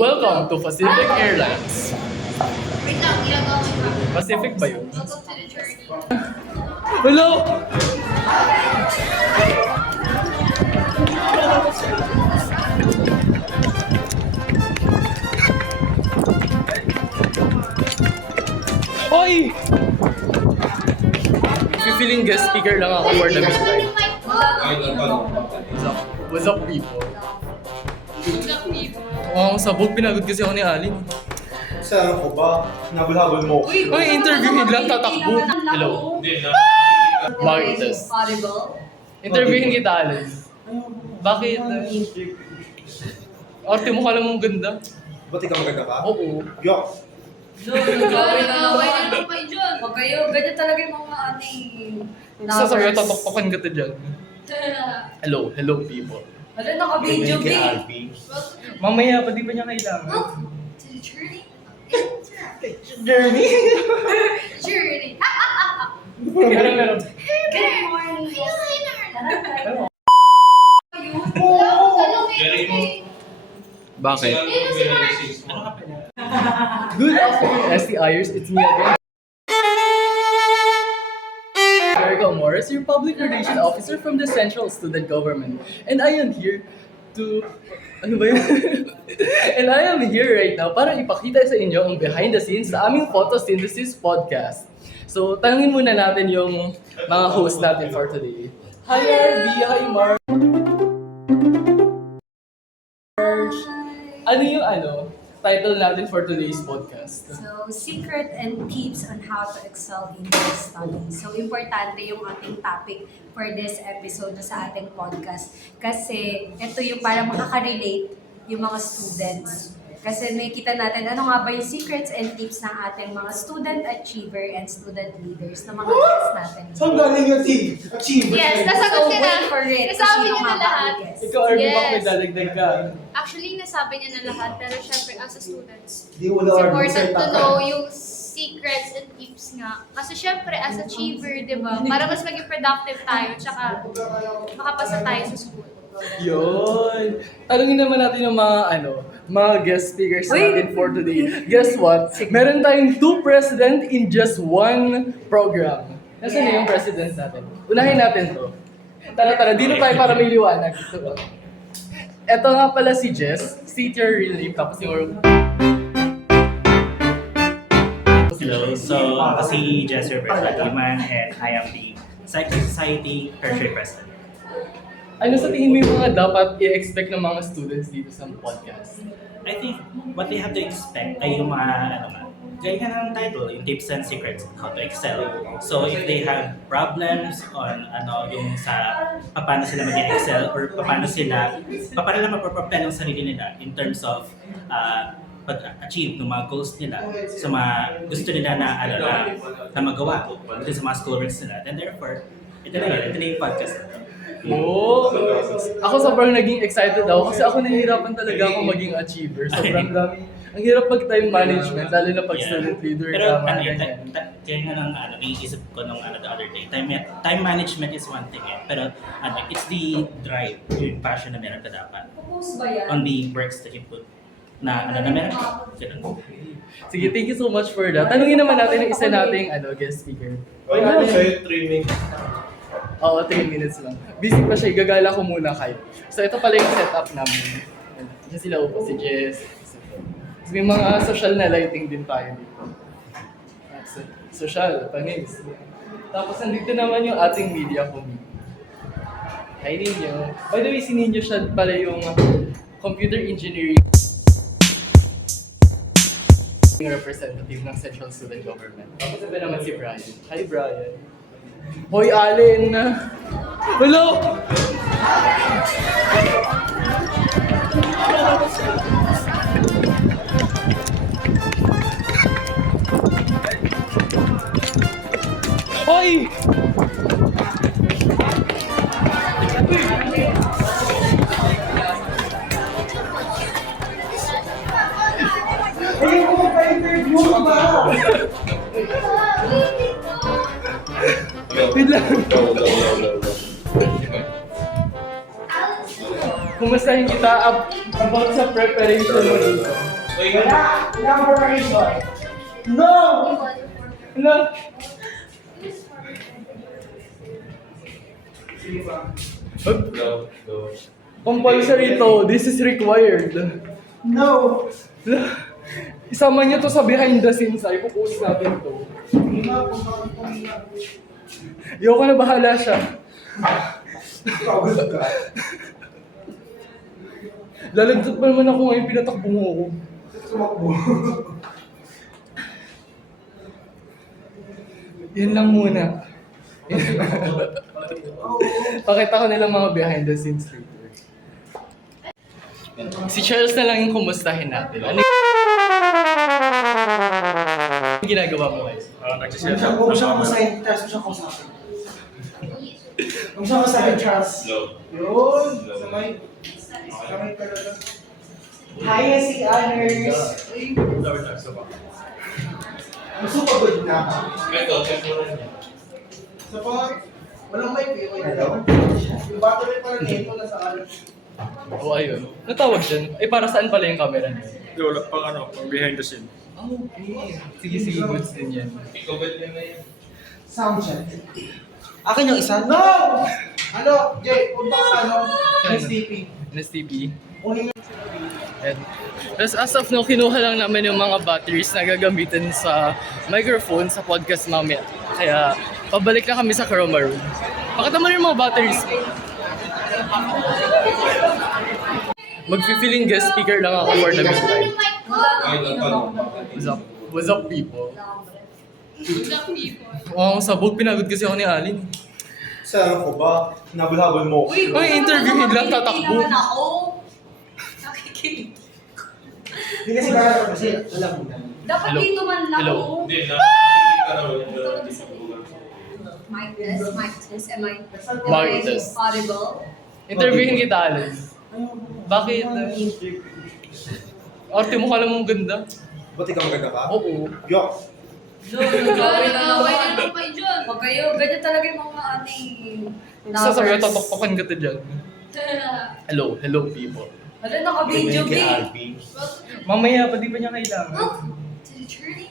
Welcome to Pacific Airlines. Wait lang, ginagawa ko yung Pacific ba yun? Welcome to the journey. Hello! Hoy! If you feeling guest speaker lang ako for the meantime. What's up, people? Ang sabog, pinagod kasi ako ni Alin. Saan ko ba? Nabulhabol mo. Uy, interviewin lang, tatakbo. Hello. Marcus. Interviewin kita, Alin. Bakit? Arte mo ka lang mong ganda. Ba't ikaw maganda ka? Oo. Yok! Gawin na naman kayo dyan. Huwag kayo, ganyan talaga yung mga Sasabi, tatoktokan ka to dyan. Hello, hello people. Ano, naka-video, Kay babe. Alfie. Mamaya pa, di ba niya kailangan? Welcome to the journey. Journey? Journey. Meron. Good morning. Ano? Bakit? Good afternoon, STIers. It's me again. Erica Morris, your Public Relations Officer from the Central Student Government. And I am here to... Ano ba yun? And I am here right now para ipakita sa inyo ang behind the scenes sa aming Photosynthesis podcast. So, tanungin muna natin yung mga host natin for today. Hi RB, hi Mark. Ano yung title natin for today's podcast? So, secret and tips on how to excel in your studies. So, importante yung ating topic for this episode sa ating podcast. Kasi, ito yung para makaka-relate yung mga students. Kasi nakikita natin ano nga ba yung secrets and tips ng ating mga student achiever and student leaders na mga guests natin. Saan galing yung team? Achiever? Yes, nasagot So, niya na. wait for it. Nasabi Sino niya na nga ba lahat. ang guest? Ikaw, RB, baka may Yes. dadagdag ka. Actually, nasabi niya na lahat. Pero syempre, as a students, Hindi wala it's RB, important salita to ka. know yung secrets and tips nga. Kasi syempre, as achiever, di ba? Para mas maging productive tayo, tsaka makapasa tayo sa school. Yun. Tanungin naman natin yung mga guest speakers natin for today. Guess what? Meron tayong 2 president in just 1 program. Nasaan na yung president natin? Unahin natin to. Tara, dito tayo para may liwanag. Ito nga pala si Jess. State your real name, tapos yung... Hello, so ako si Jess Roberto Liman and I am the Psychic Society Tertiary President. Ano sa tingin mo yung mga dapat i-expect ng mga students dito sa podcast? I think what they have to expect ay yung mga, gaya nga ng title, yung tips and secrets on how to excel. So if they have problems on yung sa paano sila mag-excel or paano nila mapapropel ang sarili nila in terms of pag-achieve ng mga goals nila sa mga gusto nila na magawa dito sa mga school works nila. And therefore, ito na yung podcast na to. Oo! Ako sobrang naging excited ako kasi ako nahihirapan talaga ako maging achiever. Sobrang dami. Ang hirap mag-time management, lalo na pag student leader Pero ka, mga ganyan. kaya nga nang naiisip ko nung the other day, time management is one thing pero it's the drive, yung passion na meron ka dapat Focus ba yan? on the works that you put na meron ka. Ganun. Sige, thank you so much for that. Tanungin naman natin yung isa nating guest speaker. Ano sa'yo, 3 minutes. Oo, 3 minutes lang. Busy pa siya, gagala ko muna kayo. So ito pala yung setup namin. Diyan sila upo, si Jess. So, may mga social na lighting din tayo dito. Social, panis. Tapos nandito naman yung ating media committee. Hi Ninyo. By the way, si Ninyo siya pala yung computer engineering representative ng Central Student Government. Tapos iba naman si Brian. Hi Brian. Hoy Alin! Hello! Hoy! Ayun ko magpa-interview ka ba? Wait lang. Kumustahin kita about sa preparation mo dito? Wala! Walang preparation! No! Ano? Compulsory to. This is required. No! Isama niyo to sa behind the scenes. Ay, pupost natin to. Ayoko na bahala siya. Pagod ka. Lalagtot pa naman ako ngayon, pinatakbo mo ako. Sumakbo. Yun lang muna. Pakita ko nilang mga behind the scenes later. Si Charles na lang yung kumustahin natin. Ano yung ginagawa mo guys? Huwag siya kumasahin, Charles. Huwag siya kumasahin. Huwag siya kumasahin, Charles. Yun. Samay. Samay talaga. Hi, si Honors. Masupagod na. Sa pa, walang mic eh. Wait lang. Yung battery pala nito nasa ano. Oo, ayun. Natawag dyan. Ay, para saan pala yung camera niya? Wala pang pang behind the scene. Okay. Sige, goods din yan. Sound check. Akin yung isa? No! Ano? Jay, punta ka sa ano? STP. NSTP. Uling And, tapos as of now, kinuha lang namin yung mga batteries na gagamitin sa microphone sa podcast mamaya. Kaya, pabalik na kami sa Chroma Room. Pakita mo rin yung mga batteries. Mag-feeling guest speaker lang ako for the meantime. What's up? What's up, people? Wow, ang sabog. Pinagod kasi ako ni Alin. Saan ko ba? Nabulhabol mo. Uy, Ay, interview lang, tatakbo. Hindi naman ako. Nakikinig. Hindi kasi kaya kasi alam mo na. Dapat Hello. dito man lang. Hello. oh. Mic test. Am I Mic test. audible? Interviewin kita, Alin. Bakit? Arte mo, kala mo ganda. Ba't ikaw maganda ka? Oo. Yok! Nag-away na Nag-away naman. na naman dyan. Huwag kayo. Ganyan talaga yung mga ating Sasabi ko, tatoktokan ka to dyan. Hello people. Ano, naka-video, B. Mamaya, pa di pa niya kailangan. Welcome to the journey.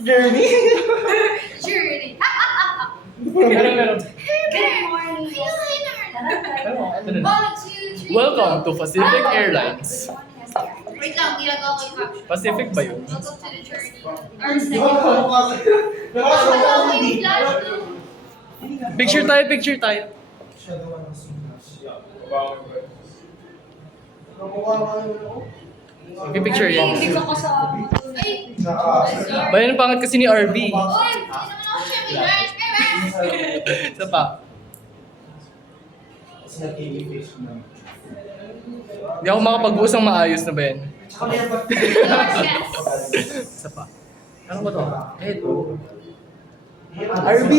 Jeremy! Journey. Meron. Good morning. Ito na. 1, 2, 3. Welcome to Pacific Airlines. Wait lang, ginagawa ko yung caption. Pacific ba yun? Welcome to the journey. Or Nakakatawa second. kasi. Nakagawa Nakakatawa ko yung hindi. flash no? Picture tayo. Siya naman ang sinas. Kamukha ka yun ako. Okay, picture Hindi yan. ka kasama. Ay, Naka. Bayan ang pangat kasi ni RB. oy, hindi naman ako siya. May guys. Isa pa. Kasi nag-gaming face na. Hindi ako makapag-buhos ng maayos na ba yan? Tsaka may dapat. Yes. Isa pa. Ano ba to? Ito. RB!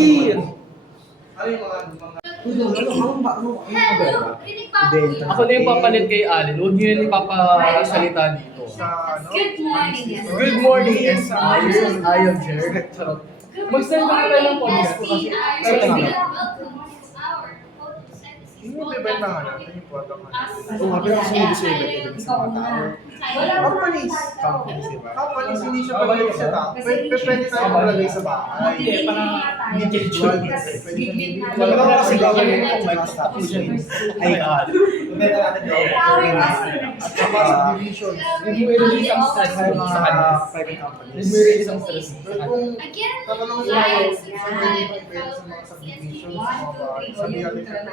Ano yung mga... Ano Hello. Rinig pa ako. Ako na yung papalit kay Alin. Huwag niyo yun ipapasalita dito. Sa ano? Good morning. yes. Good morning, yes. Ayaw, Jer. Charot. Mag-send ba tayo ng podcast ko kasi? Ito nga. Hindi Yung bibenta nga natin yung product nga. Oo nga, pero kasi hindi siya ibenta Ikaw una. Wala Companies. Companies, diba? Companies, hindi siya Ah, pwede balik sa ba? tao. Pwede tayo maglagay sa bahay. Hindi, parang Individual. Wala Wala ba kasi kasi gagawin gagawin mo ko? kung May may tapos dyan. Ay, God. Bibenta natin yung Tawag customer. at saka subdivisions. Hindi mo i-release ang stress Sa mo mga sa kanya. private companies. Hindi mo i-release ang stress mo sa Pero kanya. kung Again, tatanungin yeah, tayo, it's pwede ba ibenta sa mga subdivisions, sa mga bahay, sabi natin pwede.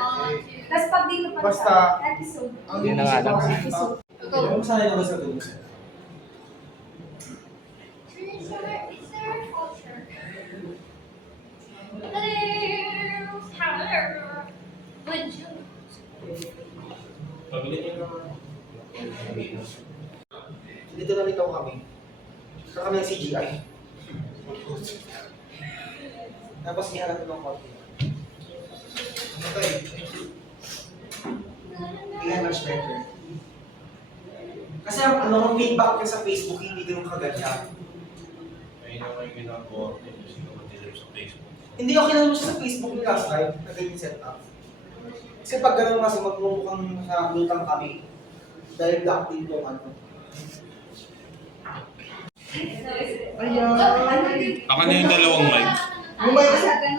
Tapos pag dito pa Basta, sa episode, Yun na nga lang. Yung sanay naman sa dun. Dito na nito kami. Saka kami ng CGI. Tapos iharap ng konti. Okay. Tingnan much better. Kasi ang feedback niya sa Facebook hindi ganun kaganda. Hindi okay naman siya sa Facebook yung last time na ganyan setup. Kasi pag ganun kasi magmumukhang sa lutang kami. Dahil black din yung ano. Ako na yung dalawang mic. Yung mic,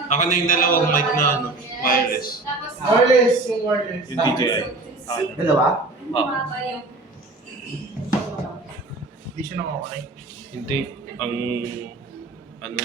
Ako na yung dalawang mic na ano, wireless. wireless, yung wireless. Yung DJI. Dalawa? Bumaba yung Hindi siya nakakonect. Hindi. Ang ano,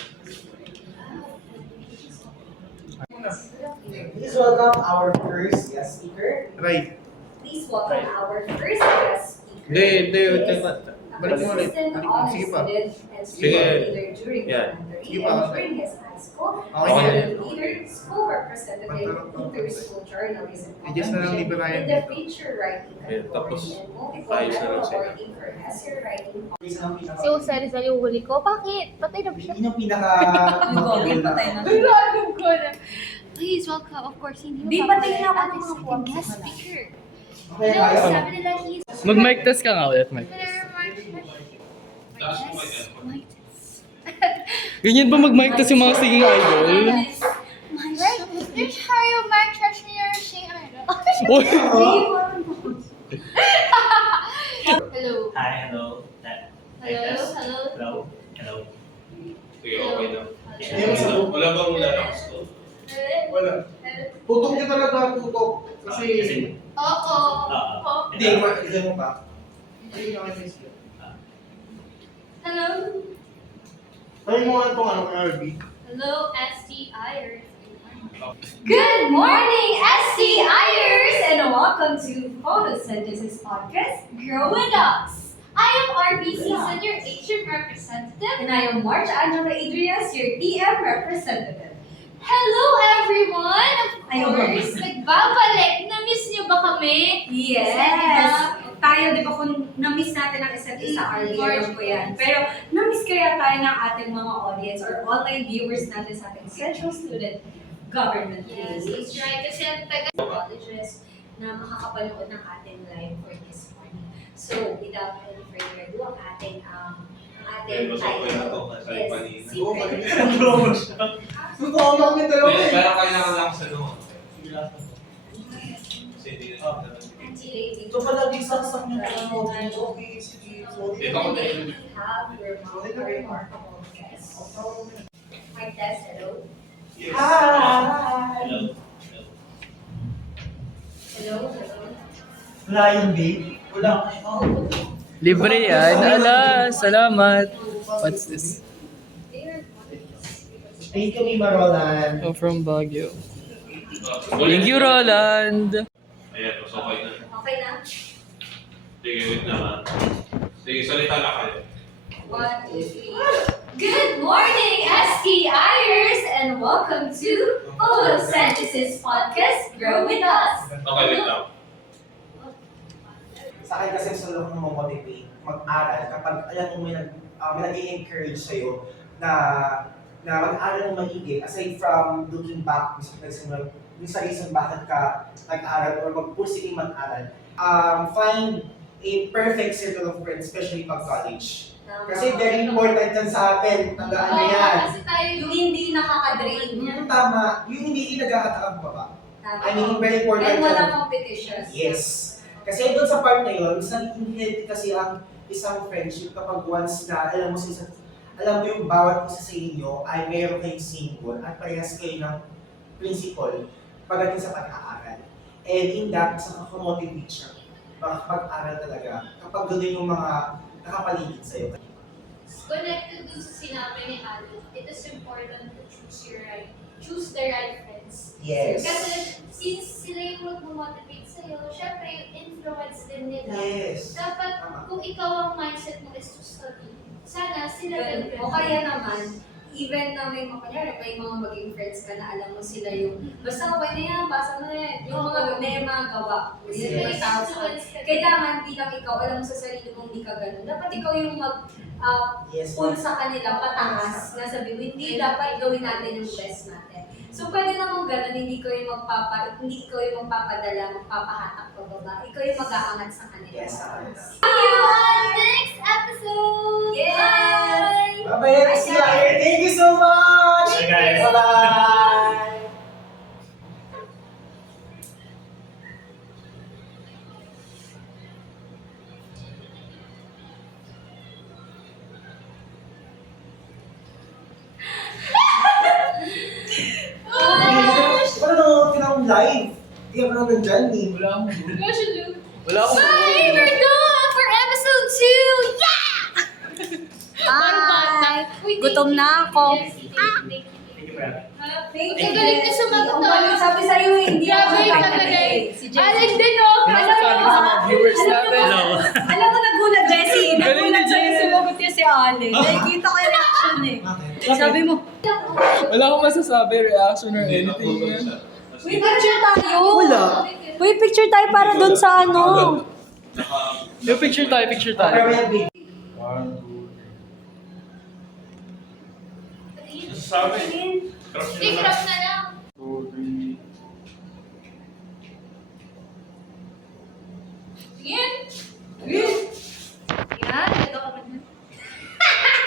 Please welcome our first guest speaker. Right. Please welcome our first guest speaker. Hindi, He is teka. Balik mo ulit. assistant honor Sige pa. student and Sige. student leader during Yan. elementary Sige pa. and during his high school. Okay. Student leader, school representative, Pagtanong- inter-school journalism I-guess na lang competition, libre tayo in the dito. feature writing Yeah, tapos, category, and multiple ayos na lang level sila. awarding for essay writing. Si Jose Rizal yung huli ko. Bakit? Patay na ba siya? Yun yung pinaka... Random ko na. Please welcome, of course, hindi Di ba tingnan ako ng ating mga second quotes guest sa wala? speaker. Okay, Hello, tayo. sabi nila he's... Mag-mic test ka nga ulit, Mike. Ganyan ba mag-mic test yung mga singing idol? Right? There's Hario Mark Trashner Shing Idol. Uy! Hello. Hi, hello. Hello, hello. Hello. Hello. sige, okay na. Hindi mo sa- Wala bang lalaks to? Wala. Tutok niya talaga, tutok. Kasi... Oo. Hindi, ilagay mo pa. Hindi ka kasi siya. Hello. Tayo mo nga itong ano, RB. Hello, ST Ayers. Good morning, SC Ayers, and welcome to Photosynthesis Podcast, Grow With Us. I am RBC, your Asian representative. And I am March Angela Adrias, your TM representative. Hello, everyone! Of Ayaw course, nagbabalik. Na-miss niyo ba kami? Yes! Tayo, di ba kung na-miss natin ang isa't isa earlier ko yan. Pero na-miss kaya tayo ng ating mga audience or online viewers natin sa ating Central Student Government Yes, page. that's right. Kasi ang taga... Colleges na makakapanood ng ating live for this morning. So, without any further ado, ang ating Mas okay na to, kasi Yes, kanina. secret. Totoo na kami dalawa eh. Pero kailangan lang sa ano. Sige lang. Kasi hindi na. Ito pala, di saksak niya pala mo. Okay, sige. Sorry. Dito ako na yun. Have your remarkable guest. Mic test, hello? Yes. Hi! Hello. Hello, hello. Wala yung babe? Wala. Libre yan. Ala, salamat. What's this? Thank you, Mima Roland. Oh, from Baguio. Thank you, Roland. Ayan, mas okay na. Okay na? Sige, wait na ha. Sige, salita na kayo. 1, 2, 3. Good morning, ST Ayers, and welcome to Photosynthesis Podcast, Grow With Us. Okay, wait lang. Sa akin kasi gusto lang mo motivate mag-aral kapag alam mo may nag-encourage sa'yo na mag-aral ng maigi aside from looking back yung sa reason bakit ka nag-aral or mag-pursige mag-aral. Find a perfect circle of friends, especially pag college. Kasi very important yan sa atin. Tandaan na yan. Kasi tayo Yung hindi nakaka-drain. Yung tama, yung hindi nagkakatakang baba. I mean, very important And walang yan. competition. Yes. Kasi doon sa part na yun, mas naging healthy kasi ang isang friendship kapag once na alam mo yung bawat isa sa inyo ay mayroon kayong symbol at parehas kayo ng principle pagdating sa pag-aaral. And in that, mas nakakamotivate siya. Makakapag-aral talaga kapag doon yung mga nakapaligid sa'yo. connected dun sa sinabi ni Ali, it is important to choose the right friends. Yes. Kasi since sila yung mag-motivate sa'yo, syempre yung influence din nila. Yes. Dapat Tama. kung ikaw ang mindset mo is to study, sana sila din. O kaya naman, even na may mga maging friends ka na alam mo sila yung, basta okay na yan, basa mo na yan, yung may mga gawa. Kasi Yes. may influence ka din. Kailangan bilang ikaw, alam mo sa sarili mong hindi ka ganun. Dapat ikaw yung Yes. pull sa kanila pataas na sabi mo, hindi dapat gawin natin yung best natin. So pwede namang ganun, hindi ikaw yung magpapadala, magpapahatak pababa. Ikaw yung mag-aangat sa kanila. Yes. See you on next episode! Yes! Bye! Bye-bye, Silayer. Thank you so much! Bye, guys. Bye-bye! live. Hindi ako na nandyan eh. Wala akong What should do? Wala akong Bye! We're done for episode 2! Yeah! Bye! Gutom na ako. Thank you for having me. Ang galing na sumagot Ang galing, sabi sa'yo, hindi ako Grabe ka nagkamali. talaga. Si Jessie. Alex din, oh! Sabi ko sa mga viewers natin. Hello. Alam mo, nagulat, Jessie. Galing ni Nagulat sa'yo, Jen. sumagot niya si Alex. Nakikita ko yung reaction eh. Sabi mo, Wala akong masasabi, reaction or anything. uy, picture tayo. Wala. Uy, picture tayo para dun sa ano. Yung picture tayo. Pero yan, baby. Sabi. Crush Hey, nyo na. crush na lang. 2, 3. Yan. Yan, ito ka pa dyan.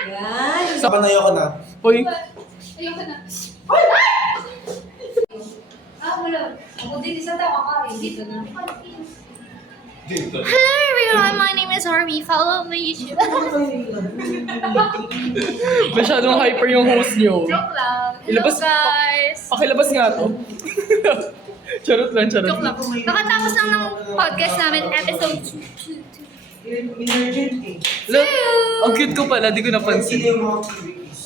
Yan. Sabi na ayoko na. Uy, Ayoko na. Wala. Ako din, isa tayo kakain. Dito na. Hello everyone, my name is Harvey. Follow my YouTube. masyadong hyper yung host nyo. Joke lang. Hello Ilabas- guys. Pakilabas nga to. charot lang. Joke lang. Nakatapos lang ng podcast namin, episode 2. Emergent eh. Look, ang cute ko pala, di ko Sino napansin. yung mga activities?